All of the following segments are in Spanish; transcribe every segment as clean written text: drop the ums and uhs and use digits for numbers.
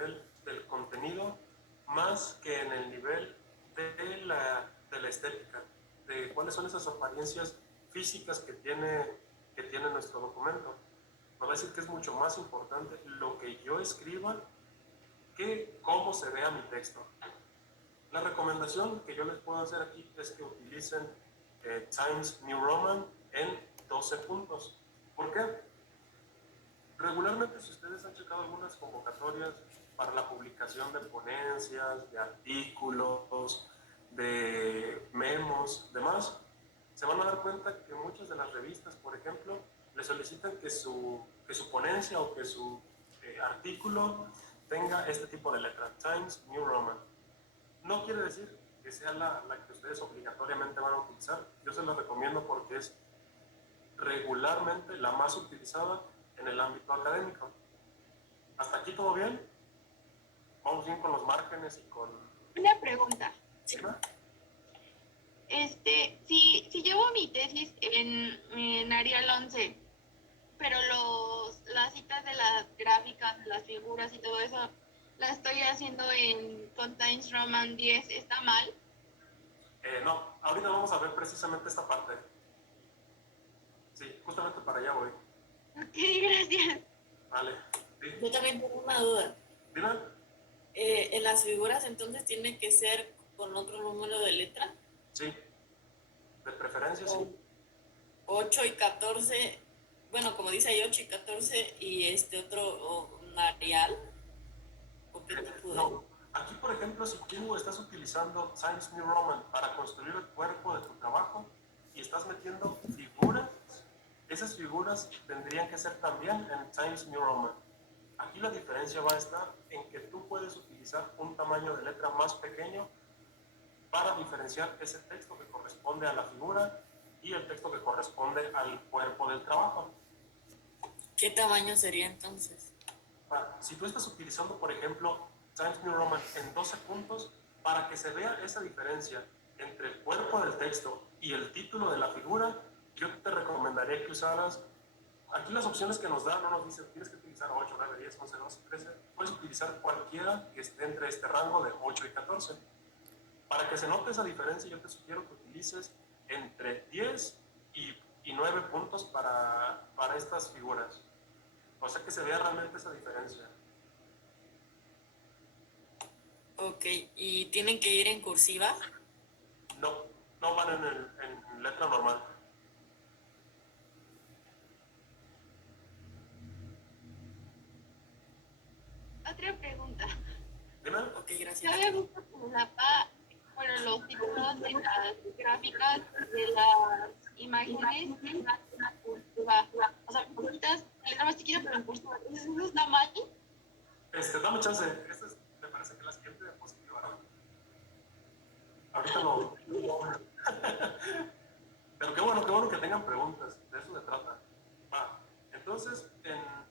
nivel del contenido más que en el nivel de la estética, de cuáles son esas apariencias físicas que tiene nuestro documento. Nos va a decir que es mucho más importante lo que yo escriba que cómo se vea mi texto. La recomendación que yo les puedo hacer aquí es que utilicen Times New Roman en 12 puntos. ¿Por qué? Regularmente, si ustedes han checado algunas convocatorias para la publicación de ponencias, de artículos, de memos, demás, se van a dar cuenta que muchas de las revistas, por ejemplo, le solicitan que su ponencia o que su artículo tenga este tipo de letra, Times New Roman. No quiere decir que sea la que ustedes obligatoriamente van a utilizar. Yo se los recomiendo porque es regularmente la más utilizada en el ámbito académico. ¿Hasta aquí todo bien? ¿Vamos bien con los márgenes y con...? Una pregunta. ¿Sí? Si llevo mi tesis en Arial 11, pero las citas de las gráficas, de las figuras y todo eso, la estoy haciendo con Times Roman 10, ¿está mal? No, ahorita vamos a ver precisamente esta parte. Sí, justamente para allá voy. Ok, gracias. Vale. Sí. Yo también tengo una duda. Dime. En las figuras entonces tiene que ser con otro número de letra. Sí. De preferencia, sí. 8 y 14, bueno, como dice ahí 8 y 14 y otro, un Arial. ¿O qué tipo de...? No. Aquí, por ejemplo, si tú estás utilizando Times New Roman para construir el cuerpo de tu trabajo y estás metiendo figuras, esas figuras tendrían que ser también en Times New Roman. Aquí la diferencia va a estar en que tú puedes utilizar un tamaño de letra más pequeño para diferenciar ese texto que corresponde a la figura y el texto que corresponde al cuerpo del trabajo. ¿Qué tamaño sería entonces? Si tú estás utilizando, por ejemplo, Times New Roman en 12 puntos, para que se vea esa diferencia entre el cuerpo del texto y el título de la figura, yo te recomendaría que usaras, aquí las opciones que nos dan no nos dicen tienes que utilizar 8, 9, 10, 11, 12, 13, puedes utilizar cualquiera que esté entre este rango de 8 y 14. Para que se note esa diferencia, yo te sugiero que utilices entre 10 y 9 puntos para estas figuras. O sea, que se vea realmente esa diferencia. Ok, ¿y tienen que ir en cursiva? No, no van en letra normal. Otra pregunta. Dime. Ok, Yo gracias. había visto que los títulos de las gráficas, de las imágenes, en la cursiva. O sea, bonitas, la letra más chiquita, pero en cursiva. Entonces, ¿eso está mal? Dame chance. Esta me parece que la siguiente diapositiva, ¿no? Ahorita no. Pero qué bueno que tengan preguntas. De eso se trata. Va. Entonces,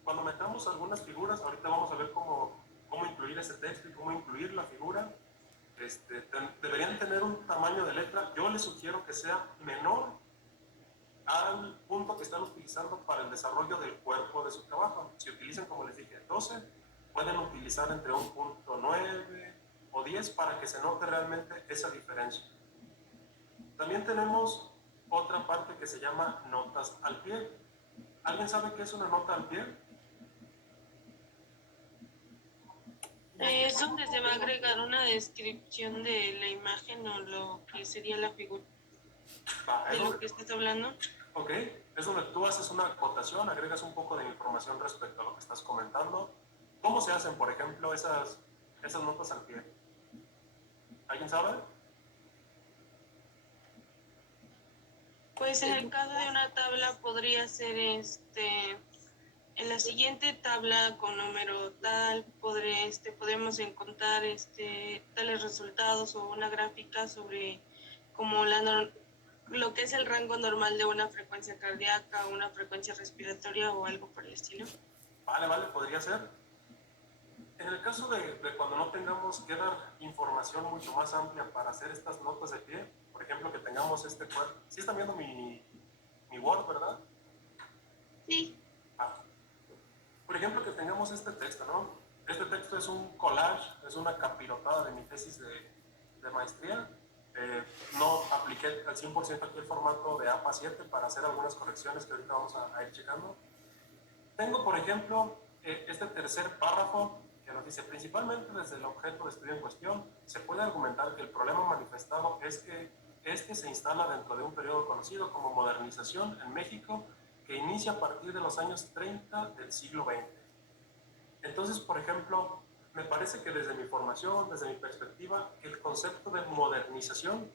cuando metamos algunas figuras, ahorita vamos a ver cómo incluir ese texto y cómo incluir la figura. Deberían tener un tamaño de letra. Yo les sugiero que sea menor al punto que están utilizando para el desarrollo del cuerpo de su trabajo. Si utilizan, como les dije, 12, pueden utilizar entre un punto 9 o 10 para que se note realmente esa diferencia. También tenemos otra parte que se llama notas al pie. ¿Alguien sabe qué es una nota al pie? Es donde se va a agregar una descripción de la imagen o lo que sería la figura. ¿De lo que estás hablando? Ok, es donde tú haces una acotación, agregas un poco de información respecto a lo que estás comentando. ¿Cómo se hacen, por ejemplo, esas notas al pie? ¿Alguien sabe? Pues en el caso de una tabla podría ser en la siguiente tabla con número tal podemos encontrar tales resultados o una gráfica sobre como lo que es el rango normal de una frecuencia cardíaca, una frecuencia respiratoria o algo por el estilo. Vale, podría ser. En el caso de cuando no tengamos que dar información mucho más amplia para hacer estas notas de pie, por ejemplo, que tengamos ¿sí están viendo mi Word, verdad? Sí. Por ejemplo, que tengamos este texto, ¿no? Este texto es un collage, es una capirotada de mi tesis de maestría. No apliqué al 100% aquí el formato de APA 7 para hacer algunas correcciones que ahorita vamos a ir checando. Tengo, por ejemplo, este tercer párrafo que nos dice, principalmente desde el objeto de estudio en cuestión, se puede argumentar que el problema manifestado es que este se instala dentro de un periodo conocido como modernización en México, que inicia a partir de los años 30 del siglo XX. Entonces, por ejemplo, me parece que desde mi formación, desde mi perspectiva, el concepto de modernización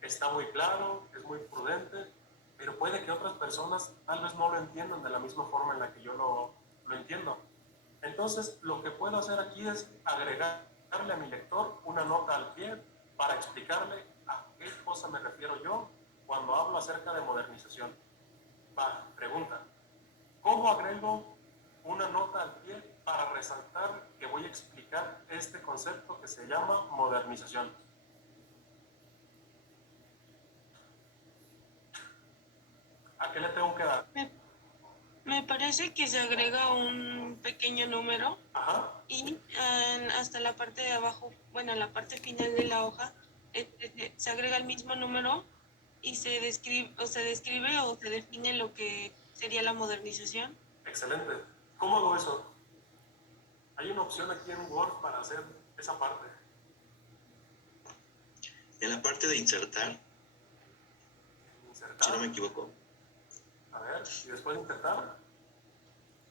está muy claro, es muy prudente, pero puede que otras personas tal vez no lo entiendan de la misma forma en la que yo lo entiendo. Entonces, lo que puedo hacer aquí es agregarle a mi lector una nota al pie para explicarle a qué cosa me refiero yo cuando hablo acerca de modernización. Va, pregunta. ¿Cómo agrego una nota al pie para resaltar que voy a explicar este concepto que se llama modernización? ¿A qué le tengo que dar? Me parece que se agrega un pequeño número. Ajá. Y hasta la parte de abajo, bueno, en la parte final de la hoja, se agrega el mismo número y se describe o se define lo que sería la modernización. Excelente. ¿Cómo hago eso? Hay una opción aquí en Word para hacer esa parte. En la parte de insertar, Insertar. si no me equivoco, A ver, y después de insertar.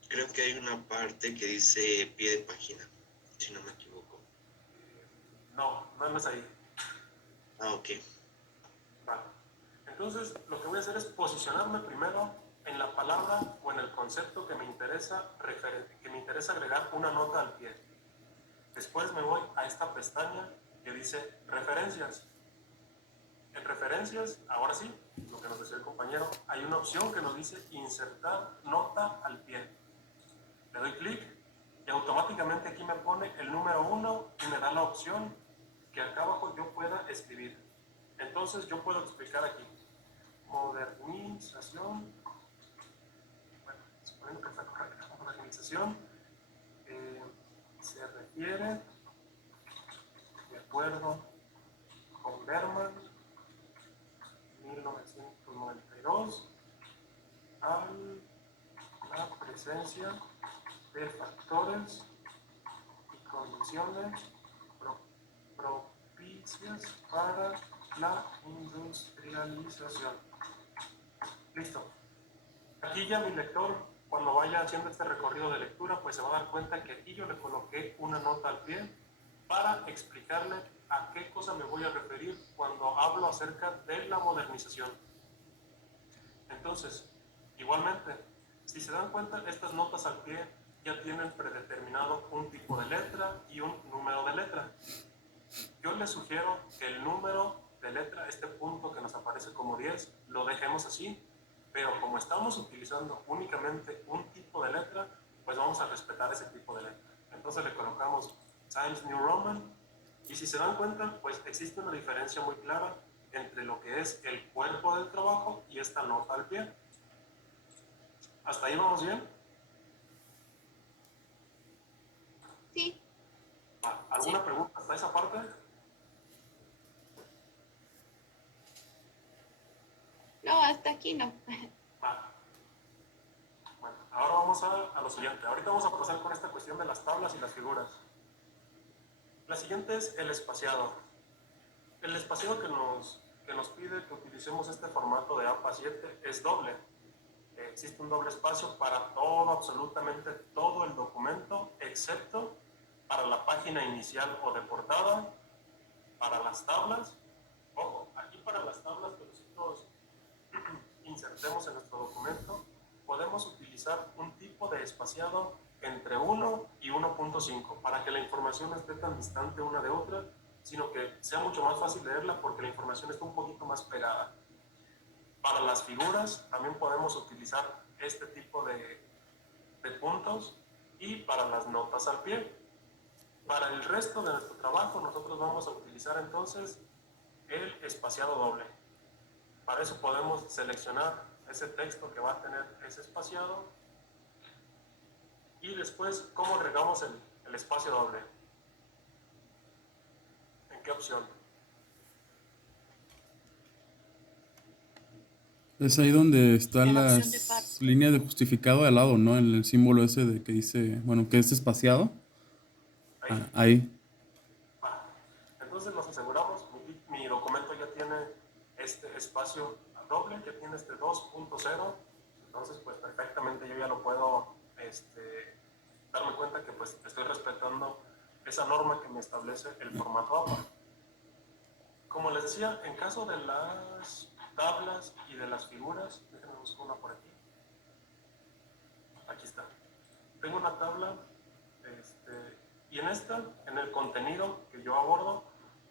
creo que hay una parte que dice pie de página, si no me equivoco. No es ahí. Ah, ok. Vale. Entonces, lo que voy a hacer es posicionarme primero en la palabra o en el concepto que me interesa agregar una nota al pie. Después me voy a esta pestaña que dice referencias. En referencias, ahora sí, lo que nos decía el compañero, hay una opción que nos dice insertar nota al pie. Le doy clic y automáticamente aquí me pone el número 1 y me da la opción que acá abajo yo pueda escribir. Entonces yo puedo explicar aquí. Modernización. Bueno, suponiendo que está correcta. Modernización se refiere, de acuerdo con Berman, 1992, a la presencia de factores y condiciones propicias para la industrialización. Listo. Aquí ya mi lector, cuando vaya haciendo este recorrido de lectura, pues se va a dar cuenta que aquí yo le coloqué una nota al pie para explicarle a qué cosa me voy a referir cuando hablo acerca de la modernización. Entonces, igualmente, si se dan cuenta, estas notas al pie ya tienen predeterminado un tipo de letra y un número de letra. Yo les sugiero que el número de letra, este punto que nos aparece como 10, lo dejemos así, pero como estamos utilizando únicamente un tipo de letra, pues vamos a respetar ese tipo de letra. Entonces le colocamos Times New Roman, y si se dan cuenta, pues existe una diferencia muy clara entre lo que es el cuerpo del trabajo y esta nota al pie. ¿Hasta ahí vamos bien? Sí. ¿Alguna Sí. pregunta hasta esa parte? No, hasta aquí no. Va. Bueno, ahora vamos a lo siguiente. Ahorita vamos a pasar con esta cuestión de las tablas y las figuras. La siguiente es el espaciado. El espaciado que nos pide que utilicemos este formato de APA 7 es doble. Existe un doble espacio para todo, absolutamente todo el documento, excepto para la página inicial o de portada, para las tablas. Ojo, aquí para las tablas que nosotros insertemos en nuestro documento, podemos utilizar un tipo de espaciado entre 1 y 1.5 para que la información no esté tan distante una de otra, sino que sea mucho más fácil leerla porque la información está un poquito más pegada. Para las figuras también podemos utilizar este tipo de puntos, y para las notas al pie. Para el resto de nuestro trabajo nosotros vamos a utilizar entonces el espaciado doble. Para eso podemos seleccionar ese texto que va a tener ese espaciado, y después cómo agregamos el espacio doble. ¿En qué opción? Es ahí donde están En la opción de las líneas de justificado al lado, ¿no? El símbolo ese de que dice, bueno, que es espaciado. Ahí. Ah, ahí. Va. Entonces nos aseguramos, mi documento ya tiene este espacio doble, ya tiene este 2.0, entonces pues perfectamente yo ya lo puedo darme cuenta que pues estoy respetando esa norma que me establece el formato APA. Como les decía, en caso de las tablas y de las figuras, déjenme buscar una por aquí. Aquí está. Tengo una tabla y en esta, en el contenido que yo abordo,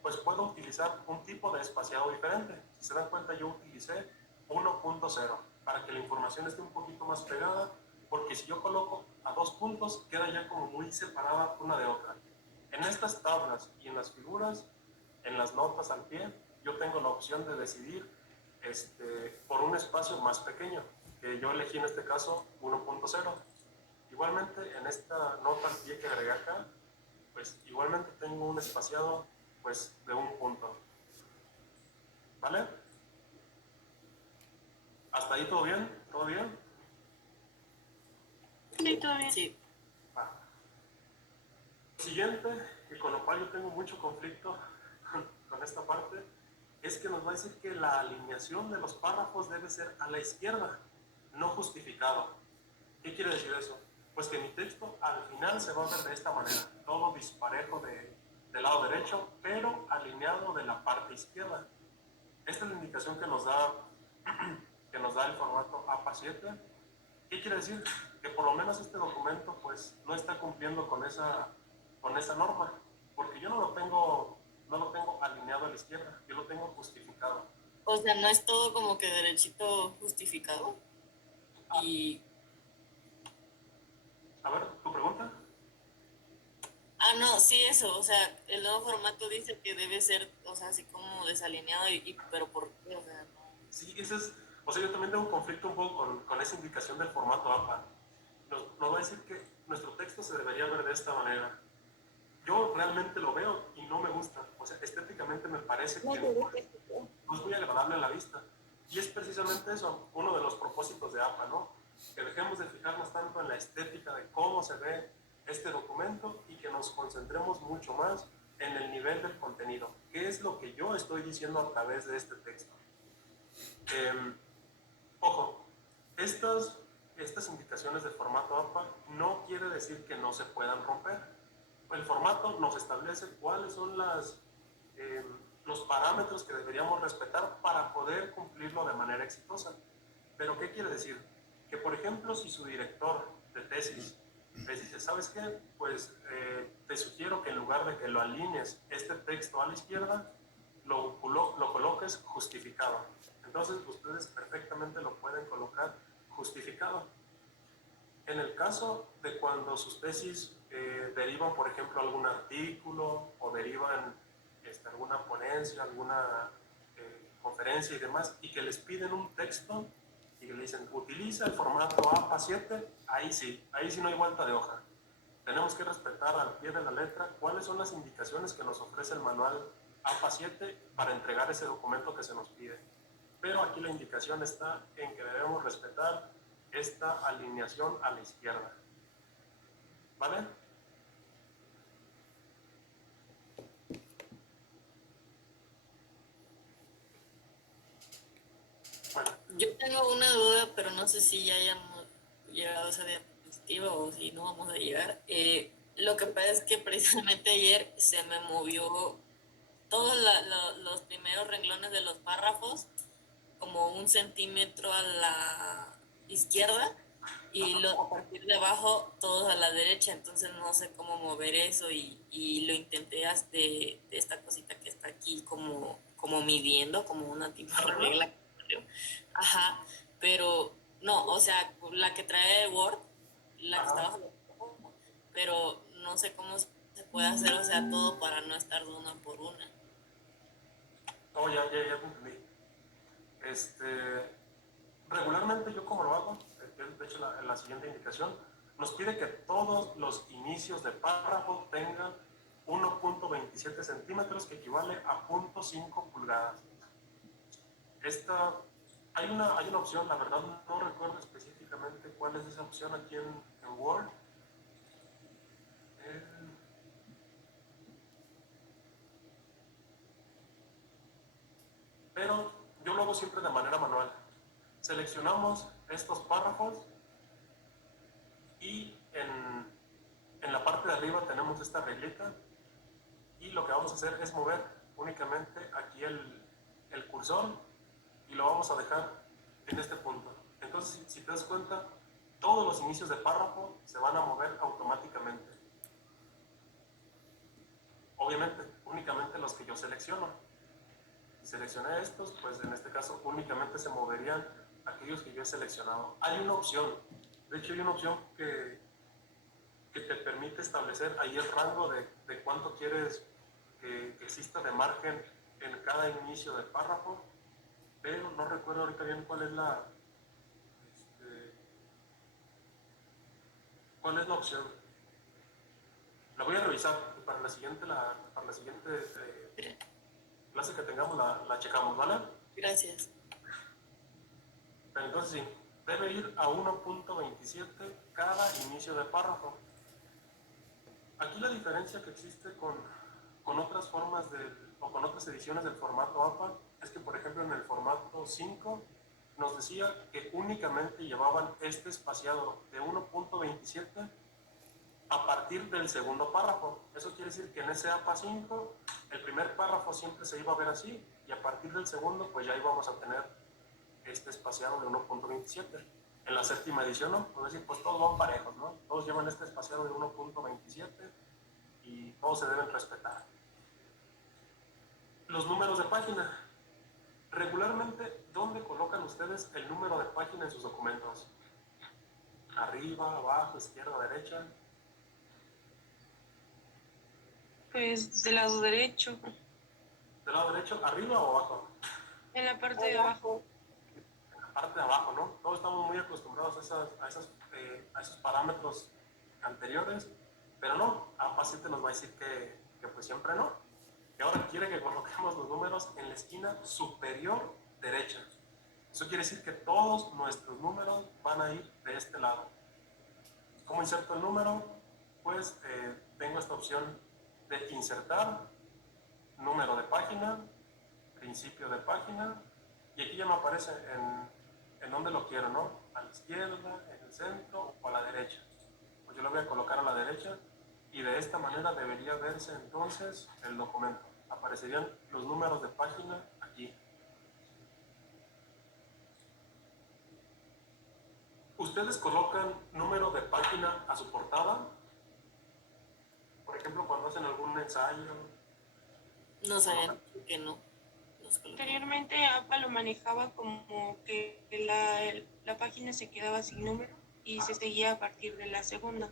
pues puedo utilizar un tipo de espaciado diferente. Si se dan cuenta, yo utilicé 1.0 para que la información esté un poquito más pegada, porque si yo coloco a 2 puntos, queda ya como muy separada una de otra. En estas tablas y en las figuras, en las notas al pie, yo tengo la opción de decidir por un espacio más pequeño, que yo elegí en este caso 1.0. Igualmente, en esta nota al pie que agregué acá, pues igualmente tengo un espaciado pues de un punto. ¿Vale? ¿Hasta ahí todo bien? ¿Todo bien? Sí, todo bien. Sí. Va. Lo siguiente, y con lo cual yo tengo mucho conflicto con esta parte, es que nos va a decir que la alineación de los párrafos debe ser a la izquierda, no justificado. ¿Qué quiere decir eso? Pues que mi texto al final se va a ver de esta manera, todo disparejo del lado derecho, pero alineado de la parte izquierda. Esta es la indicación que nos da el formato APA7. ¿Qué quiere decir? Que por lo menos este documento pues no está cumpliendo con esa norma, porque yo no lo tengo alineado a la izquierda, yo lo tengo justificado. O sea, no es todo como que derechito justificado. Y. A ver, ¿tu pregunta? Ah, no, sí, eso. O sea, el nuevo formato dice que debe ser, o sea, así como desalineado, pero ¿por qué? O sea, no. Sí, o sea, yo también tengo un conflicto un poco con esa indicación del formato APA. Nos va a decir que nuestro texto se debería ver de esta manera. Yo realmente lo veo y no me gusta. O sea, estéticamente me parece que no es muy agradable a la vista. Y es precisamente eso, uno de los propósitos de APA, ¿no? Que dejemos de fijarnos tanto en la estética de cómo se ve este documento y que nos concentremos mucho más en el nivel del contenido. ¿Qué es lo que yo estoy diciendo a través de este texto? Ojo, estas indicaciones de formato APA no quiere decir que no se puedan romper. El formato nos establece cuáles son los parámetros que deberíamos respetar para poder cumplirlo de manera exitosa. ¿Pero qué quiere decir? Que, por ejemplo, si su director de tesis les dice, ¿sabes qué? Pues te sugiero que en lugar de que lo alinees este texto a la izquierda, lo coloques justificado. Entonces, ustedes perfectamente lo pueden colocar justificado. En el caso de cuando sus tesis derivan, por ejemplo, algún artículo o derivan alguna ponencia, alguna conferencia y demás, y que les piden un texto y que le dicen, utiliza el formato APA7, ahí sí no hay vuelta de hoja. Tenemos que respetar al pie de la letra cuáles son las indicaciones que nos ofrece el manual APA7 para entregar ese documento que se nos pide. Pero aquí la indicación está en que debemos respetar esta alineación a la izquierda. ¿Vale? Bueno. Yo tengo una duda, pero no sé si ya hayamos llegado a esa diapositiva o si no vamos a llegar. Lo que pasa es que precisamente ayer se me movió todos los primeros renglones de los párrafos como 1 centímetro a la izquierda y a partir de abajo todos a la derecha, entonces no sé cómo mover eso y lo intenté de esta cosita que está aquí como midiendo, como una tipo de regla. Ajá, pero no, o sea, la que trae Word, la que está abajo, pero no sé cómo se puede hacer, o sea, todo para no estar de una por una. Oh, ya te entendí. Regularmente yo como lo hago, de hecho la siguiente indicación, nos pide que todos los inicios de párrafo tengan 1.27 centímetros, que equivale a 0.5 pulgadas. Hay una opción, la verdad no recuerdo específicamente cuál es esa opción aquí en Word. Pero yo lo hago siempre de manera manual. Seleccionamos estos párrafos y en la parte de arriba tenemos esta reglita, y lo que vamos a hacer es mover únicamente aquí el cursor y lo vamos a dejar en este punto. Entonces, si te das cuenta, todos los inicios de párrafo se van a mover automáticamente. Obviamente, únicamente los que yo selecciono. Si seleccioné estos, pues en este caso únicamente se moverían aquellos que yo he seleccionado. Hay una opción, de hecho hay una opción que te permite establecer ahí el rango de cuánto quieres que exista de margen en cada inicio de párrafo, pero no recuerdo ahorita bien cuál es la opción. La voy a revisar y para la siguiente clase que tengamos la checamos, ¿vale? Gracias. Pero entonces sí, debe ir a 1.27 cada inicio de párrafo. Aquí la diferencia que existe con otras formas o con otras ediciones del formato APA es que, por ejemplo, en el formato 5 nos decía que únicamente llevaban este espaciado de 1.27 a partir del segundo párrafo. Eso quiere decir que en ese APA 5 el primer párrafo siempre se iba a ver así, y a partir del segundo pues ya íbamos a tener este espaciado de 1.27. En la séptima edición, ¿no? Es decir, pues todos van parejos, ¿no? Todos llevan este espaciado de 1.27 y todos se deben respetar. Los números de página. Regularmente, ¿dónde colocan ustedes el número de página en sus documentos? ¿Arriba, abajo, izquierda, derecha? Pues del lado derecho, ¿Del lado derecho, arriba o abajo? en la parte de abajo. En la parte de abajo, ¿no? Todos estamos muy acostumbrados a esos parámetros anteriores, pero no, APA 7 nos va a decir que pues siempre no. Y ahora quiere que coloquemos los números en la esquina superior derecha. Eso quiere decir que todos nuestros números van a ir de este lado. ¿Cómo inserto el número? Pues tengo esta opción de insertar, número de página, principio de página, y aquí ya me aparece en donde lo quiero, ¿no? A la izquierda, en el centro o a la derecha. Pues yo lo voy a colocar a la derecha, y de esta manera debería verse entonces el documento. Aparecerían los números de página aquí. ¿Ustedes colocan número de página a su portada? Por ejemplo, cuando hacen algún ensayo. Nos habían dicho que no. Anteriormente APA lo manejaba como que la página se quedaba sin número y se seguía a partir de la segunda,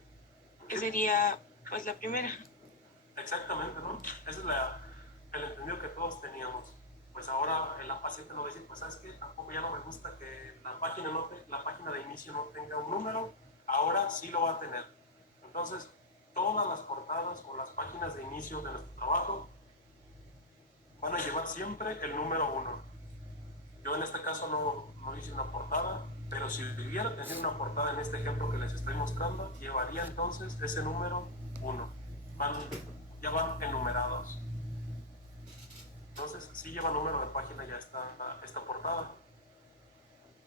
que sería pues la primera. Exactamente, ¿no? Ese es el entendido que todos teníamos. Pues ahora el APA 7 nos dice, pues sabes que tampoco ya no me gusta que la página de inicio no tenga un número, ahora sí lo va a tener. Entonces, todas las portadas o las páginas de inicio de nuestro trabajo van a llevar siempre el número 1. Yo en este caso no hice una portada, pero si hubiera tenido una portada en este ejemplo que les estoy mostrando, llevaría entonces ese número 1. Ya van enumerados. Entonces, sí lleva número de página ya esta portada.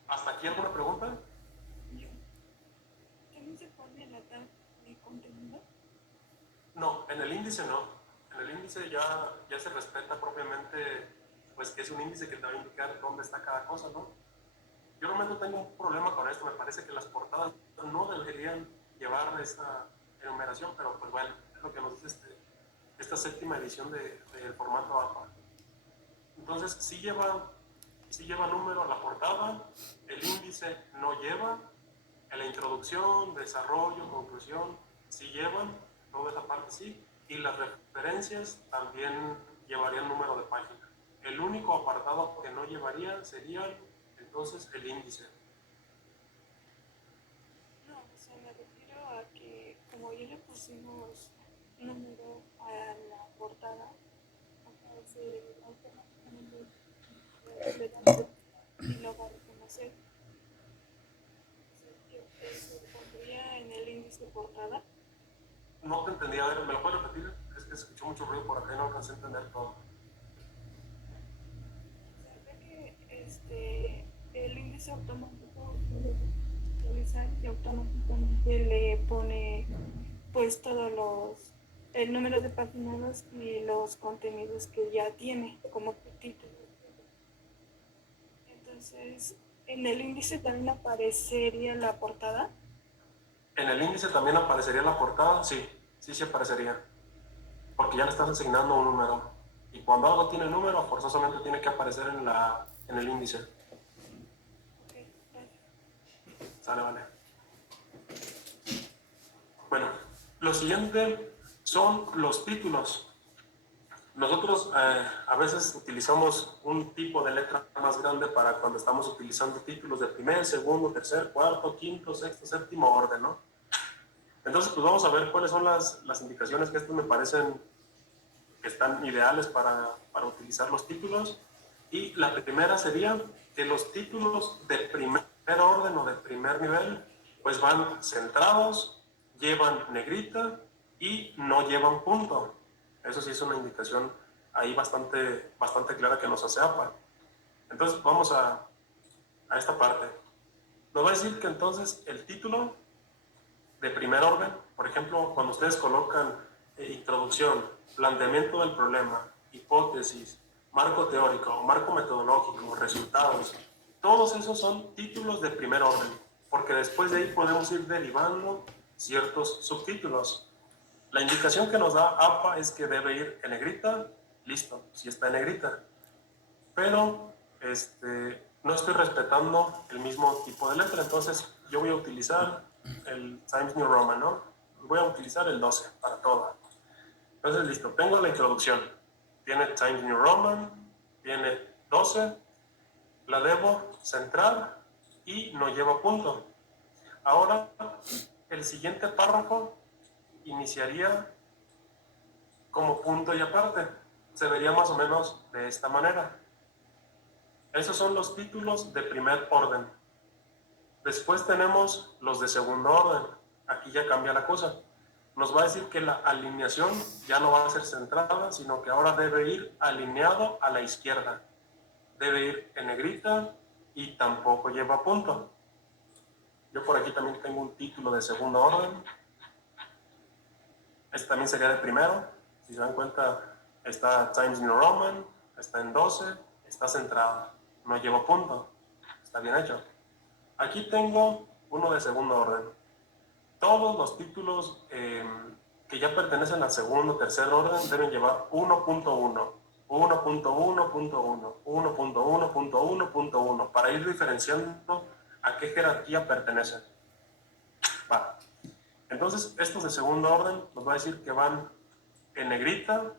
¿Hasta aquí alguna pregunta? ¿También se pone la tab de contenido? No, en el índice no. En el índice ya se respeta propiamente, pues que es un índice que te va a indicar dónde está cada cosa, ¿no? Yo realmente tengo un problema con esto. Me parece que las portadas no deberían llevar esta enumeración, pero pues bueno, es lo que nos dice esta séptima edición del formato APA. Entonces, sí lleva número a la portada, el índice no lleva, en la introducción, desarrollo, conclusión, sí llevan, toda esa parte sí, y las referencias también llevarían número de página. El único apartado que no llevaría sería entonces el índice. No, o sea, me refiero a que como ya le pusimos número a la portada, aparece automáticamente y lo va a reconocer. Se pondría en el índice portada. No te entendí, a ver, ¿me lo puedes repetir? Es que escuché mucho ruido por acá y no alcancé a entender todo. Que el índice automático puede actualizar y automáticamente le pone pues el número de páginas y los contenidos que ya tiene como título. Entonces, en el índice también aparecería la portada. ¿En el índice también aparecería la portada? Sí, sí aparecería. Porque ya le estás asignando un número. Y cuando algo tiene número, forzosamente tiene que aparecer en el índice. Okay, gracias. Sale, vale. Bueno, lo siguiente son los títulos. Nosotros a veces utilizamos un tipo de letra más grande para cuando estamos utilizando títulos de primer, segundo, tercer, cuarto, quinto, sexto, séptimo orden, ¿no? Entonces, pues vamos a ver cuáles son las indicaciones que estas me parecen que están ideales para utilizar los títulos. Y la primera sería que los títulos de primer orden o de primer nivel pues van centrados, llevan negrita y no llevan punto. Eso sí es una indicación ahí bastante clara que nos hace APA. Entonces vamos a esta parte. Nos va a decir que entonces el título de primer orden, por ejemplo, cuando ustedes colocan introducción, planteamiento del problema, hipótesis, marco teórico, marco metodológico, resultados, todos esos son títulos de primer orden, porque después de ahí podemos ir derivando ciertos subtítulos. La indicación que nos da APA es que debe ir en negrita, listo, si está en negrita, pero no estoy respetando el mismo tipo de letra, entonces yo voy a utilizar el Times New Roman, ¿no? Voy a utilizar el 12 para todo. Entonces, listo, tengo la introducción. Tiene Times New Roman, tiene 12, la debo centrar y no lleva punto. Ahora, el siguiente párrafo iniciaría como punto y aparte. Se vería más o menos de esta manera. Esos son los títulos de primer orden. Después tenemos los de segundo orden. Aquí ya cambia la cosa. Nos va a decir que la alineación ya no va a ser centrada, sino que ahora debe ir alineado a la izquierda. Debe ir en negrita y tampoco lleva punto. Yo por aquí también tengo un título de segundo orden. Este también sería de primero. Si se dan cuenta, está Times New Roman, está en 12, está centrado. No lleva punto. Está bien hecho. Aquí tengo uno de segundo orden. Todos los títulos que ya pertenecen al segundo o tercer orden deben llevar 1.1, 1.1.1, 1.1.1.1 para ir diferenciando a qué jerarquía pertenecen. Va. Entonces, estos de segundo orden nos va a decir que van en negrita.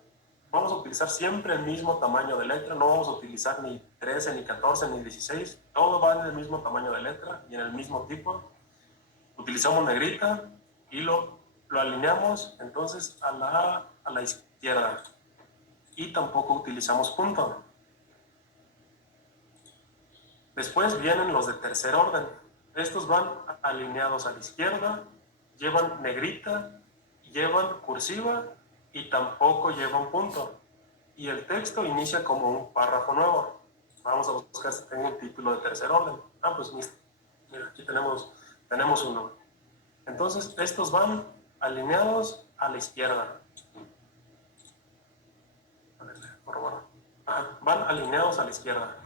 Vamos a utilizar siempre el mismo tamaño de letra, no vamos a utilizar ni 13, ni 14, ni 16, todo va en el mismo tamaño de letra y en el mismo tipo. Utilizamos negrita y lo alineamos entonces a la izquierda y tampoco utilizamos punto. Después vienen los de tercer orden. Estos van alineados a la izquierda, llevan negrita, llevan cursiva y tampoco llevan punto. Y el texto inicia como un párrafo nuevo. Vamos a buscar si tengo un título de tercer orden. Pues mira, aquí tenemos uno. Entonces, estos van alineados a la izquierda. Van alineados a la izquierda.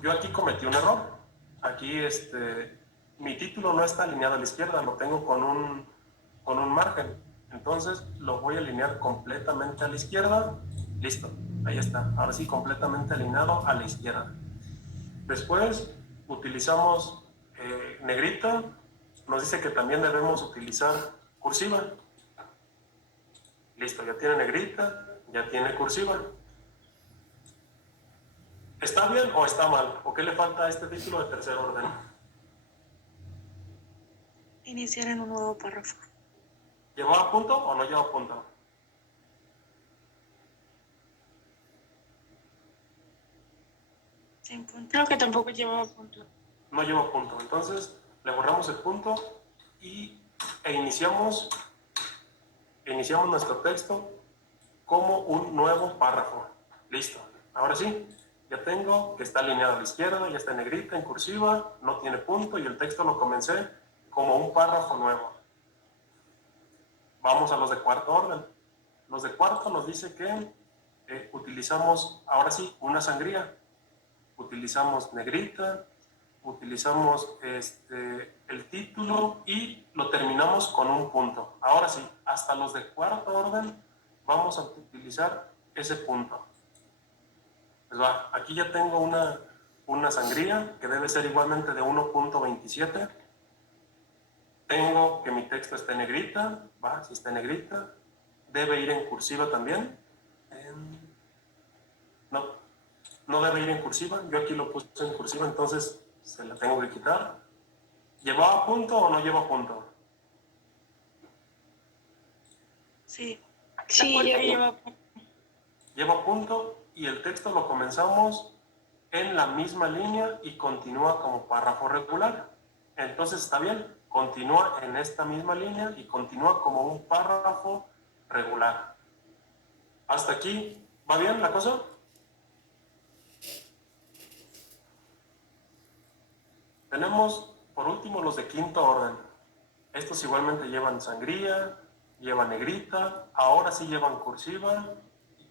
Yo aquí cometí un error. Aquí mi título no está alineado a la izquierda, lo tengo con un margen. Entonces lo voy a alinear completamente a la izquierda. Listo, ahí está. Ahora sí, completamente alineado a la izquierda. Después utilizamos negrita. Nos dice que también debemos utilizar cursiva. Listo, ya tiene negrita, ya tiene cursiva. ¿Está bien o está mal? ¿O qué le falta a este título de tercer orden? Iniciar en un nuevo párrafo. ¿Llevaba punto o no lleva punto? Sin punto. Creo que tampoco llevaba punto. No lleva punto. Entonces, le borramos el punto e iniciamos nuestro texto como un nuevo párrafo. Listo. Ahora sí, ya tengo que está alineado a la izquierda, ya está en negrita, en cursiva, no tiene punto y el texto lo comencé como un párrafo nuevo. Vamos a los de cuarto orden. Los de cuarto nos dice que utilizamos, ahora sí, una sangría. Utilizamos negrita, utilizamos el título y lo terminamos con un punto. Ahora sí, hasta los de cuarto orden vamos a utilizar ese punto. Pues va, aquí ya tengo una sangría que debe ser igualmente de 1.27. Tengo que mi texto esté en negrita, va, si está en negrita. Debe ir en cursiva también. No debe ir en cursiva. Yo aquí lo puse en cursiva, entonces se la tengo que quitar. ¿Llevaba punto o no lleva punto? Sí. Sí, Lleva punto. Lleva punto y el texto lo comenzamos en la misma línea y continúa como párrafo regular. Entonces está bien, continúa en esta misma línea y continúa como un párrafo regular. ¿Hasta aquí va bien la cosa? Tenemos por último los de quinto orden. Estos igualmente llevan sangría, llevan negrita, ahora sí llevan cursiva,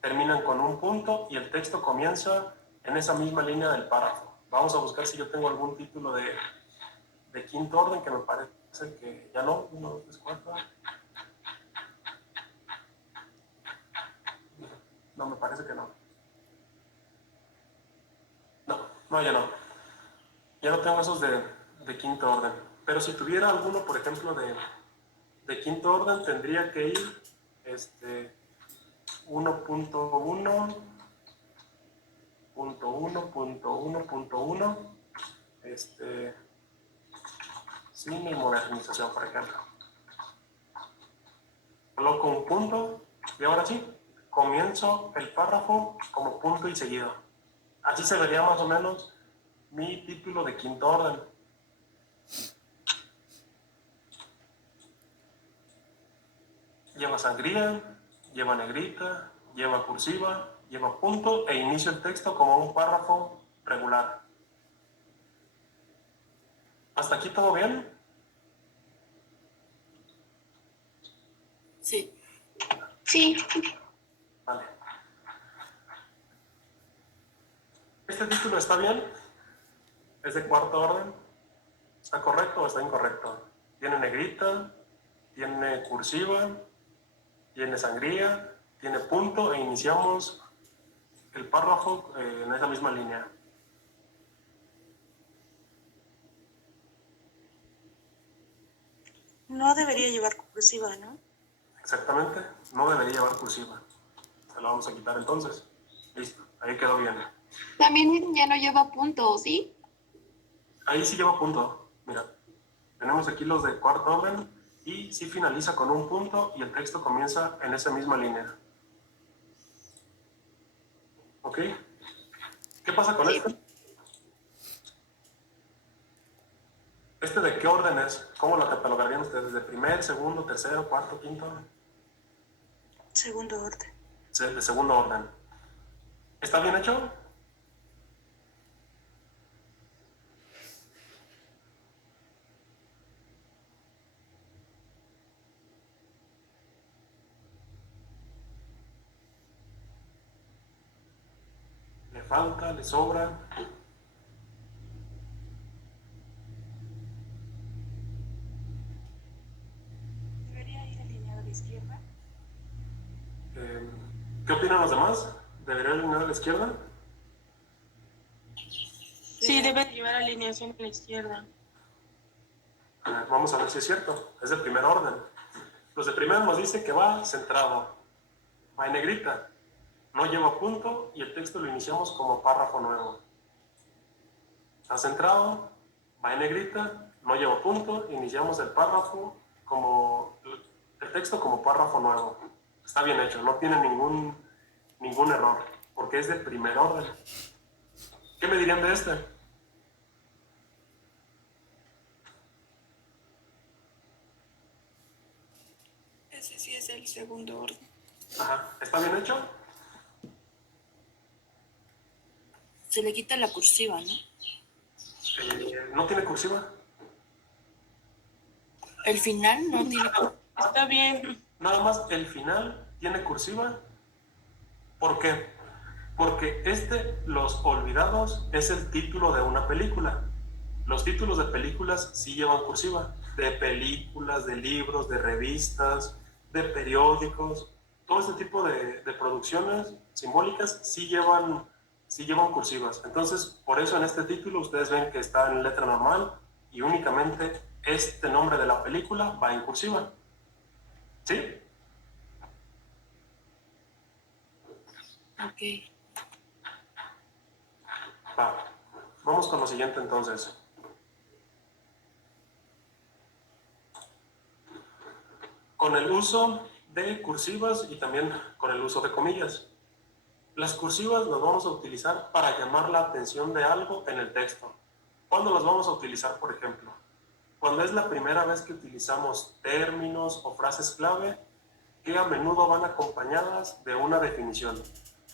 terminan con un punto y el texto comienza en esa misma línea del párrafo. Vamos a buscar si yo tengo algún título de quinto orden que me parece que ya no. 1, 2, 3, 4. No, me parece que no. No, ya no. Ya no tengo esos de quinto orden. Pero si tuviera alguno, por ejemplo, de quinto orden, tendría que ir 1.1, cine y modernización, por ejemplo. Coloco un punto y ahora sí, comienzo el párrafo como punto y seguido. Así se vería más o menos mi título de quinto orden. Lleva sangría, lleva negrita, lleva cursiva, lleva punto e inicio el texto como un párrafo regular. ¿Hasta aquí todo bien? Sí. Sí. Vale. ¿Este título está bien? ¿Es de cuarto orden? ¿Está correcto o está incorrecto? Tiene negrita, tiene cursiva, tiene sangría, tiene punto e iniciamos el párrafo en esa misma línea. No debería llevar cursiva, ¿no? Exactamente, no debería llevar cursiva. Se la vamos a quitar entonces. Listo, ahí quedó bien. También ya no lleva punto, ¿sí? Ahí sí lleva punto. Mira, tenemos aquí los de cuarto orden y sí finaliza con un punto y el texto comienza en esa misma línea. ¿Ok? ¿Qué pasa con este? ¿Este de qué orden es? ¿Cómo lo catalogarían ustedes? ¿De primer, segundo, tercero, cuarto, quinto? Segundo orden. De segundo orden. ¿Está bien hecho? ¿Le falta? ¿Le sobra? ¿Debería ir alineado a la izquierda? ¿Qué opinan los demás? ¿Debería alinear a la izquierda? Sí, debe de llevar alineación a la izquierda. Vamos a ver si es cierto. Es de primer orden. Los de primero nos dice que va centrado. Va en negrita. No lleva punto y el texto lo iniciamos como párrafo nuevo. Está centrado, va en negrita, no lleva punto, iniciamos el párrafo como el texto como párrafo nuevo. Está bien hecho, no tiene ningún error, porque es de primer orden. ¿Qué me dirían de este? Ese sí es el segundo orden. Ajá, ¿está bien hecho? Se le quita la cursiva, ¿no? ¿No tiene cursiva? El final no tiene. Está bien. Nada más el final tiene cursiva. ¿Por qué? Porque Los Olvidados, es el título de una película. Los títulos de películas sí llevan cursiva. De películas, de libros, de revistas, de periódicos. Todo este tipo de producciones simbólicas sí llevan cursivas. Entonces, por eso en este título ustedes ven que está en letra normal y únicamente este nombre de la película va en cursiva. ¿Sí? Ok. Va. Vamos con lo siguiente entonces. Con el uso de cursivas y también con el uso de comillas. Las cursivas las vamos a utilizar para llamar la atención de algo en el texto. ¿Cuándo las vamos a utilizar, por ejemplo? Cuando es la primera vez que utilizamos términos o frases clave que a menudo van acompañadas de una definición.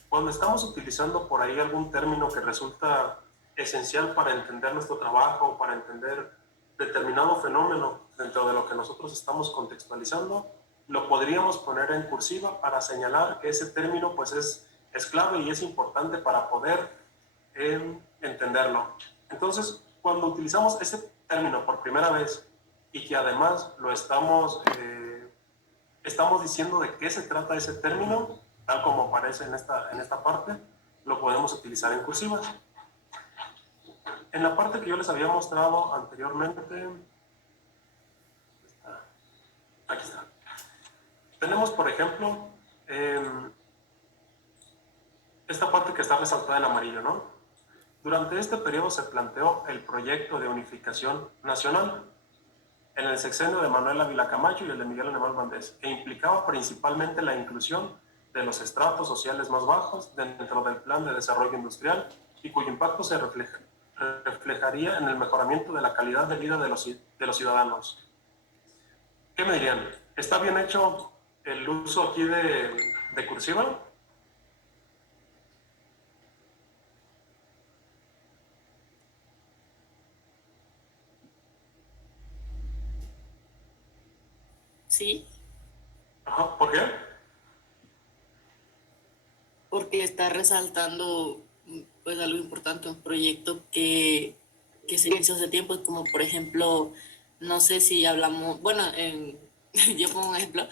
Cuando estamos utilizando por ahí algún término que resulta esencial para entender nuestro trabajo, para entender determinado fenómeno dentro de lo que nosotros estamos contextualizando, lo podríamos poner en cursiva para señalar que ese término pues es clave y es importante para poder entenderlo. Entonces, cuando utilizamos ese término por primera vez y que además lo estamos diciendo de qué se trata ese término, tal como aparece en esta parte, lo podemos utilizar en cursiva. En la parte que yo les había mostrado anteriormente, aquí está. Tenemos, por ejemplo, esta parte que está resaltada en amarillo, ¿no? Durante este periodo se planteó el proyecto de unificación nacional en el sexenio de Manuel Ávila Camacho y el de Miguel Alemán Valdés, e implicaba principalmente la inclusión de los estratos sociales más bajos dentro del plan de desarrollo industrial y cuyo impacto se reflejaría en el mejoramiento de la calidad de vida de los ciudadanos. ¿Qué me dirían? ¿Está bien hecho el uso aquí de cursiva? Sí, Ajá, ¿por qué? porque está resaltando pues algo importante, un proyecto que se hizo hace tiempo, como por ejemplo, no sé si hablamos, bueno, yo pongo un ejemplo,